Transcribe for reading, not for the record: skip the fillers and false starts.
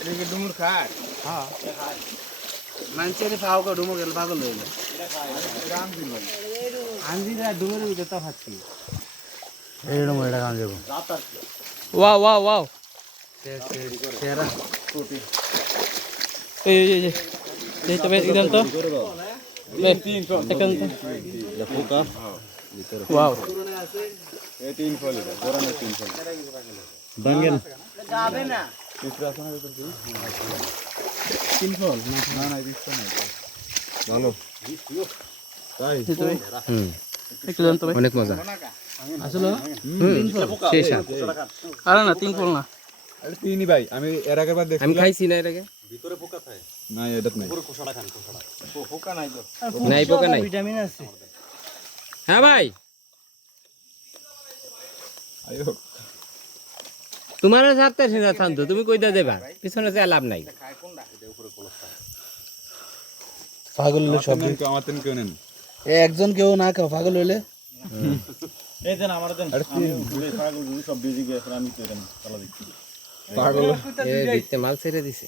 এটা কি ডুমুর খায়? হ্যাঁ মানুষের পাও কা ডুমুর গেল পাগল হইল আঞ্জিরা ডুমুরের ভিতরে তো খাচ্ছি এই রকম এটা কাম যাবো ওয়াও ওয়াও ওয়াও সেরা এই এই এই এই তবে একদম তো পোকা ওয়াও এই 3 ফল এটা পুরানো 3 ফল বাঙ্গেন যাবে না পিছরা আছে না ভিতর দিয়ে? 3 ফল না না পিছরা নাই ভালো তাই এই তবে হুম একটু দেন তবে অনেক মজা আসলে সেই সাথ আরে না 3 ফল না আরে তিনই ভাই আমি এর আগের বার দেখছি আমি খাইছি না এর আগে না এটা নাই নাই পোকা নাই ভিটামিন আছে হ্যাঁ ভাই আয়ো তোমার সাথে সিনা শান্ত তুমি কইতা দেবা পিছনে যে লাভ নাই পাগল হইলে সব আমার তিন কেউ নেন একজন কেউ না খাও পাগল হইলে এ দিতে মাল ছেড়ে দিছে